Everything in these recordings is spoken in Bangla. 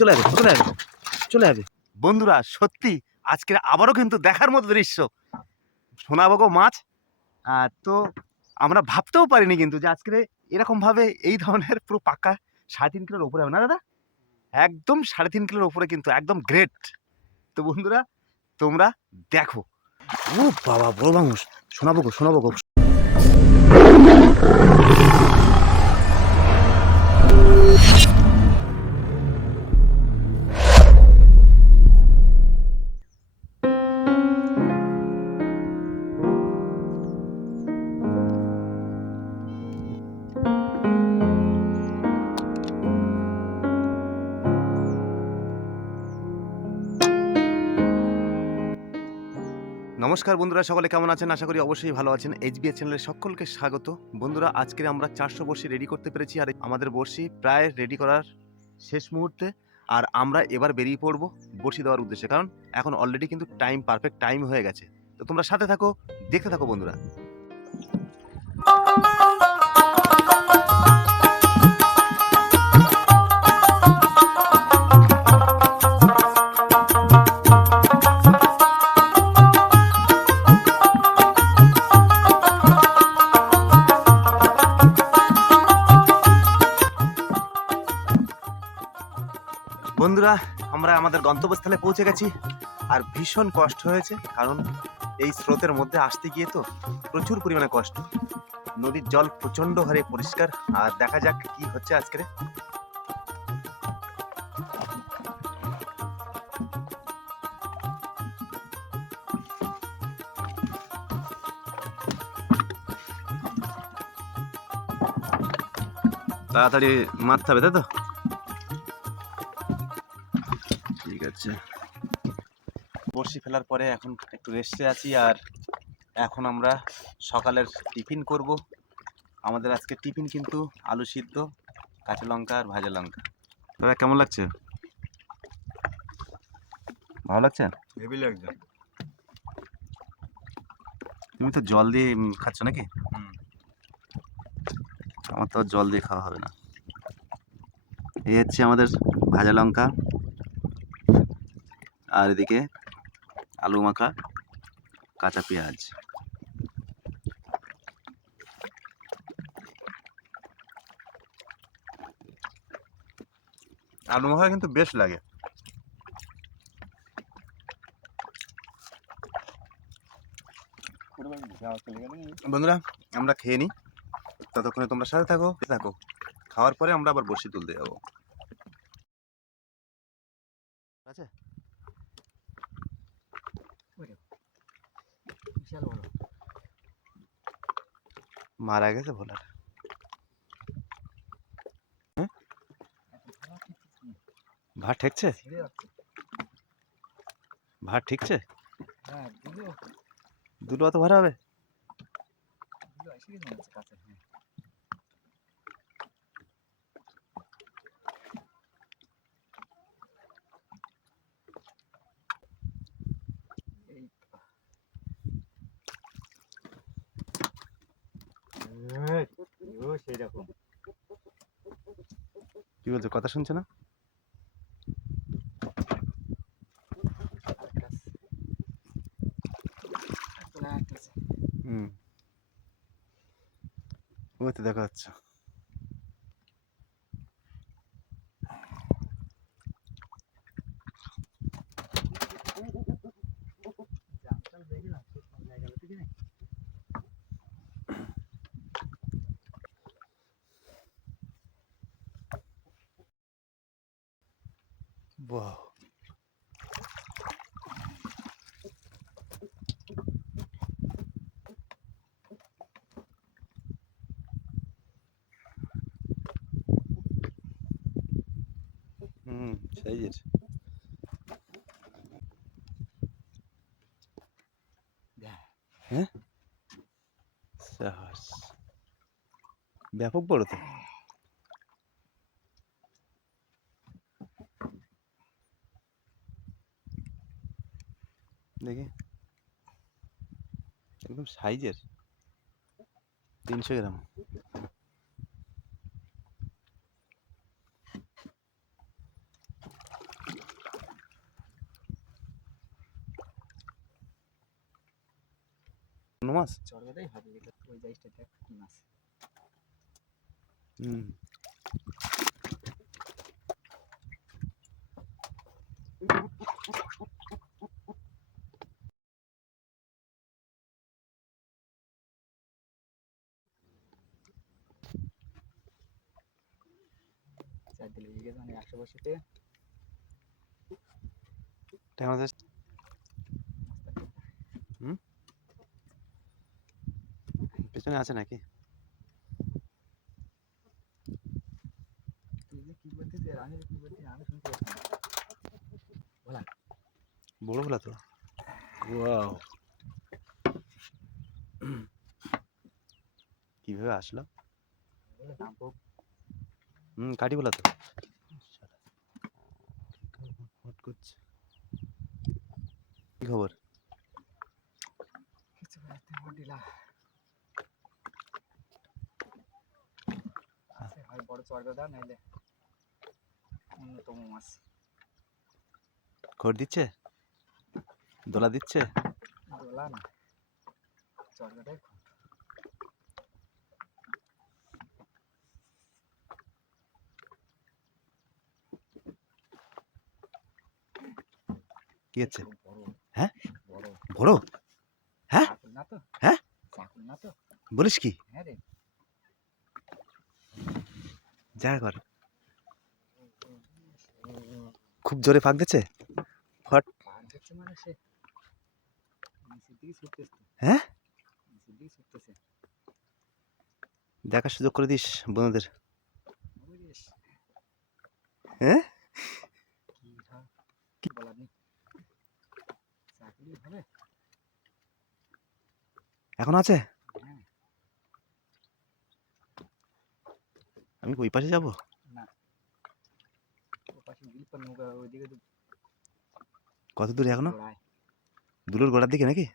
চলে যাবে চলে যাবে চলে যাবে। বন্ধুরা সত্যি আজকে আবারও কিন্তু দেখার মতো দৃশ্য, সোনাবগো মাছ। তো আমরা ভাবতেও পারিনি কিন্তু যে আজকে এরকম ভাবে এই ধরনের পুরো পাক্কা 3.5 কিলোর উপরে হবে না দাদা? একদম 3.5 কিলোর উপরে, কিন্তু একদম গ্রেট। তো বন্ধুরা তোমরা দেখো। ও বাবা, বড় মানুষ, সোনাবগো সোনাবগো। নমস্কার বন্ধুরা, সকলে কেমন আছেন? আশা করি অবশ্যই ভালো আছেন। এইচবিএস চ্যানেলে সকলকে স্বাগত। বন্ধুরা আজকে আমরা 400 বড়শি রেডি করতে পেরেছি, আর আমাদের বড়শি প্রায় রেডি করার শেষ মুহূর্তে। আর আমরা এবার বেরিয়ে পড়বো বড়শি দেওয়ার উদ্দেশ্যে, কারণ এখন অলরেডি কিন্তু টাইম, পারফেক্ট টাইম হয়ে গেছে। তো তোমরা সাথে থাকো, দেখতে থাকো বন্ধুরা। বন্ধুরা আমরা আমাদের গন্তব্যস্থলে পৌঁছে গেছি, আর ভীষণ কষ্ট হয়েছে, কারণ এই স্রোতের মধ্যে আসতে গিয়ে তো প্রচুর পরিমাণে কষ্ট। নদীর জল প্রচন্ড হারে পরিষ্কার, আর দেখা যাক কি হচ্ছে আজকে। তাড়াতাড়ি মারতে হবে, তাই তো? ঠিক আছে, বড়শি ফেলার পরে এখন একটু রেস্টে আছি, আর এখন আমরা সকালের টিফিন করব। আমাদের আজকে টিফিন কিন্তু আলু সিদ্ধ, কাঁচা লঙ্কা আর ভাজা লঙ্কা। দাদা কেমন লাগছে? ভালো লাগছে? হেভি লাগছে। তুমি তো জল দিয়ে খাচ্ছ নাকি? আমার তো জল দিয়ে খাওয়া হবে না। এই হচ্ছে আমাদের ভাজা লঙ্কা, আর এদিকে আলু মাখা, কাঁচা পেঁয়াজ। আলু মাখা কিন্তু বেশ লাগে। বন্ধুরা আমরা খেয়ে নিই, ততক্ষণে তোমরা সাথে থাকো থাকো। খাওয়ার পরে আমরা আবার বড়শি তুলতে যাবো। আছে মারা গেছে ভোলার। হ্যাঁ ভাত ঠেকছে, ভাত ঠিকছে। দুটো অত ভাড়া হবে? কি বলছো, কথা শুনছে না? হুম, ওই তো দেখা যাচ্ছে। বাহ, হুম, সাইজের। হ্যাঁ সাহস, ব্যাপক বড় তো। দেখি একদম সাইজের, 300 গ্রাম। অন্য মাছ? চড়গাটাই হবে, এটা ওই জায়গাটা দেখ কি মাছ। হুম। চার দিলে বিঘে মানে 100 টাকা। পেছনে আছে নাকি? তুই যে কি বলতে যে আমি কি বলতে আমি শুনতে পাচ্ছি না। বলা বড় হলা তো। ওয়াও, কিভাবে আসলো? দাম হোক। কাটি বলা তো। কি খবর? কিছু করতে দিলা আছে হয় বড় চড়গাটা নাইলে অন্যতম মাছ। খড় দিচ্ছে, দোলা দিচ্ছে। দোলা না, চড়গাটাই। কি হচ্ছে? বড়। হ্যাঁ বড় বড়। হ্যাঁ চাকুল না তো? হ্যাঁ চাকুল না তো? বলিস কি? হ্যাঁ রে। যা কর, খুব জোরে ফাঁক দিচ্ছে। ফট। পার হচ্ছে মানে সে নিচের দিকে ছুটতেছে। হ্যাঁ, নিচের দিকে ছুটতেছে। দেখার সুযোগ করে দিস বন্ধুদের। বুঝিস হ্যাঁ, কি হয় কি বলার নেই। চাকরি হবে এখন আছে। হ্যাঁ। আমি ওই পাশে যাবো। না ও পাশে গিয়ে পর নৌকা ওইদিকে কত দূরে এখনো? গোড়ায়। দুলোর গোড়ার দিকে নাকি?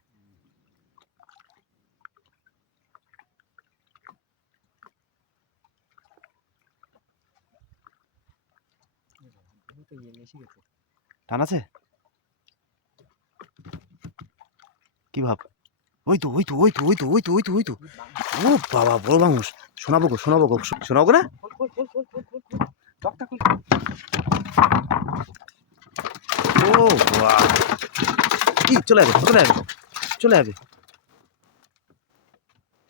তো ইয়ে এসে গেছে। টান আছে? কি ভাব? ওই তো ওই তো ওই তো ওই তো ওই তো ওই তো ওই তো। ও বাবা, বড় মানুষ। শোনাবো গো শোনাবো গো শোনাবো না। খোল খোল খোল খোল খোল খোল খোল চকটা খোল। ও বাহ, কি চলে যাবে চলে যাবে চলে যাবে।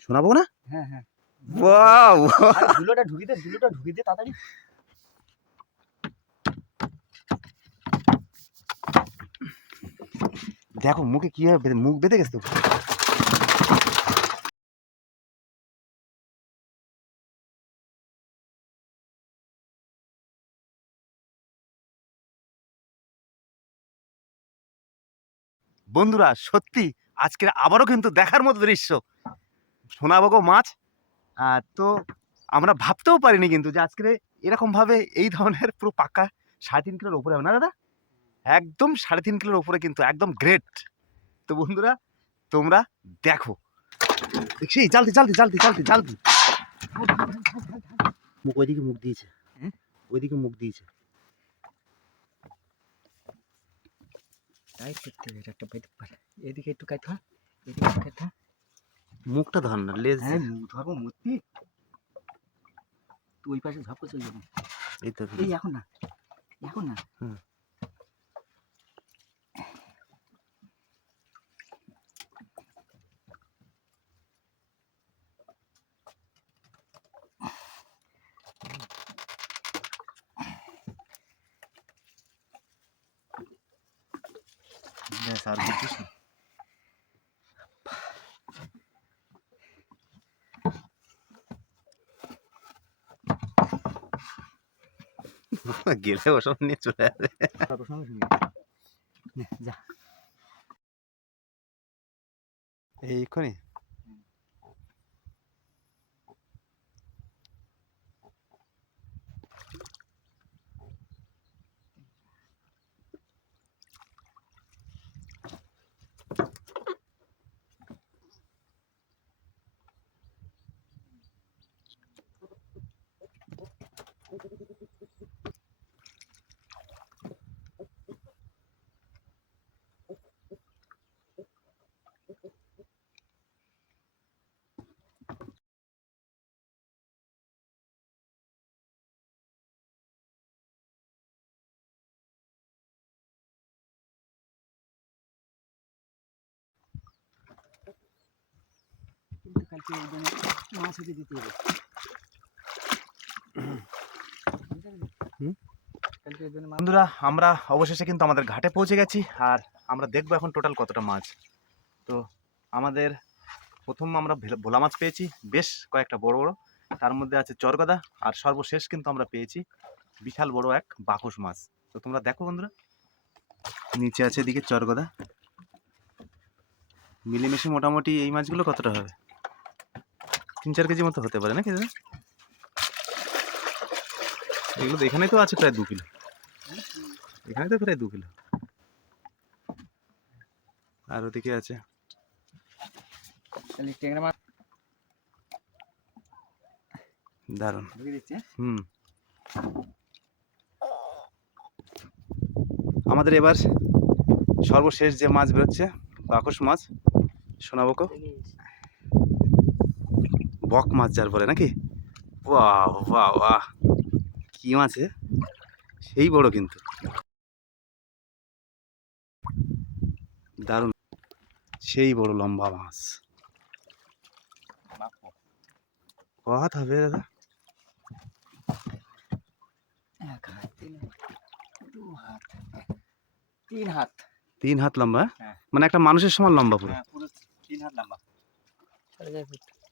শোনাবো না। হ্যাঁ হ্যাঁ ওয়াও, ধুলোটা ঢুকি দে, ধুলোটা ঢুকি দে তাড়াতাড়ি। দেখো মুখে কি হবে, মুখ বেঁধে গেছে তো। বন্ধুরা সত্যি আজকে আবারও কিন্তু দেখার মতো দৃশ্য, সোনাবগো মাছ। তো আমরা ভাবতেও পারিনি কিন্তু যে আজকে এরকম ভাবে এই ধরনের পুরো পাক্কা 3.5 কিলোর উপরে হবে না দাদা? একদম 3.5 কিলোর উপরে, কিন্তু একদম গ্রেট। তো বন্ধুরা তোমরা দেখো, দেখছি চালতি চালতি চালতি চালতি চালতি। মুখ ওইদিকে মুখ দিয়েছে, ওইদিকে মুখ দিয়েছে। তাই করতে হবে, এটা একটা পাইতে পারে। এদিকে একটু কাইথা, এদিকে একটু কাইথা। মুখটা ধর না, লেজ। হ্যাঁ মুখ ধরবো মূর্তি। তুই ওই পাশে ঝপকে চলে যাবো। এই তো এই এখন না, এখন না। আর বুঝছিস না। গেলে ওসব নিয়ে চলে যাবে। যা এইখানে কালকে ওজনে মাছ হতে দিতে হবে। হুম? কালকে ওজনে মাছ বন্ধুরা আমরা অবশেষে কিন্তু আমাদের ঘাটে পৌঁছে গেছি, আর আমরা দেখবো এখন টোটাল কতটা মাছ। তো আমাদের প্রথম আমরা ভোলা মাছ পেয়েছি বেশ কয়েকটা বড় বড়, তার মধ্যে আছে চরগদা, আর সর্বশেষ কিন্তু আমরা পেয়েছি বিশাল বড় এক বাকুস মাছ। তো তোমরা দেখো বন্ধুরা, নিচে আছে এদিকে চরগদা। মিলেমিশে মোটামুটি এই মাছগুলো কতটা হবে, 3-4 কেজি মতো হতে পারে নাকি দাদা? এগুলো তো এখানে তো আছে প্রায় 2 কিলো, এখানে তো প্রায় 2 কিলো। আর ওদিকে আছে তাহলে ট্যাংরা মাছ দারুণ। ঢুকে দিচ্ছে। হুম, আমাদের এবার সর্বশেষ যে মাছ বেরোচ্ছে বাকুস মাছ, সোনাবকো বক মাছ যার বলে নাকি। বাহ বাহ বাহ, কি মাছ এ? সেই বড় কিন্তু, দারুণ, সেই বড় লম্বা মাছ। কত হবে দাদা? 1 হাত, 3 হাত, 2 হাত, 3 হাত। 3 হাত লম্বা, হ্যাঁ। মানে একটা মানুষের সমান লম্বা পুরো। হ্যাঁ, পুরো 3 হাত লম্বা।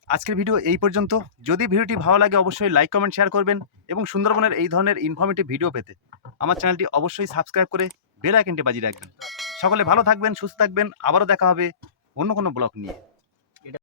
আজকের ভিডিও এই পর্যন্ত। যদি ভিডিওটি ভালো লাগে অবশ্যই লাইক কমেন্ট শেয়ার করবেন, এবং সুন্দরবনের এই ধরনের ইনফরমেটিভ ভিডিও পেতে আমার চ্যানেলটি অবশ্যই সাবস্ক্রাইব করে বেল আইকনটি বাজিয়ে রাখবেন। সকলে ভালো থাকবেন, সুস্থ থাকবেন, আবারও দেখা হবে অন্য কোনো ব্লগ নিয়ে।